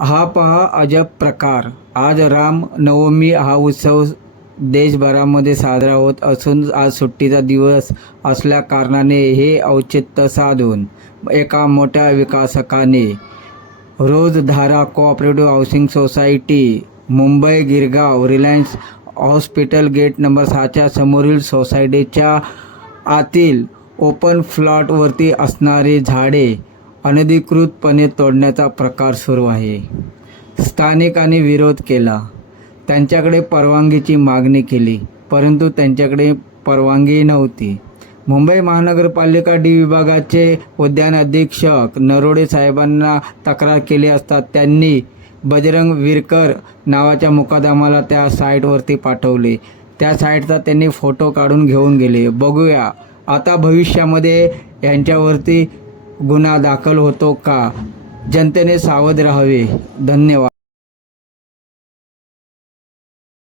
हा पहा अजब प्रकार. आज राम नवमी हा उत्सव देशभरामध्ये साजरा होत असून आज सुट्टीचा दिवस असल्या कारणाने हे औचित्य साधून एका मोठ्या विकासकाने Rojdhara cooperative housing society Mumbai Girgaon Reliance hospital gate number सहाच्या समोरील सोसायटीच्या आतील ओपन फ्लॉटवरती असणारी झाडे अनधिकृतपणे तोडण्याचा प्रकार सुरू आहे. स्थानिकांनी विरोध केला. त्यांच्याकडे परवानगीची मागणी केली परंतु त्यांच्याकडे परवानगी नव्हती. मुंबई महानगरपालिका डी विभागाचे उद्यान अधीक्षक नरोडे साहेबांना तक्रार केली असता त्यांनी बजरंग विरकर नावाच्या मुकादमाला त्या साईटवरती पाठवले. त्या साईटचा त्यांनी फोटो काढून घेऊन गेले. बघूया. आता भविष्यामध्ये यांच्यावरती गुन्हा दाखल होतो का? जनतेने सावध राहावे. धन्यवाद.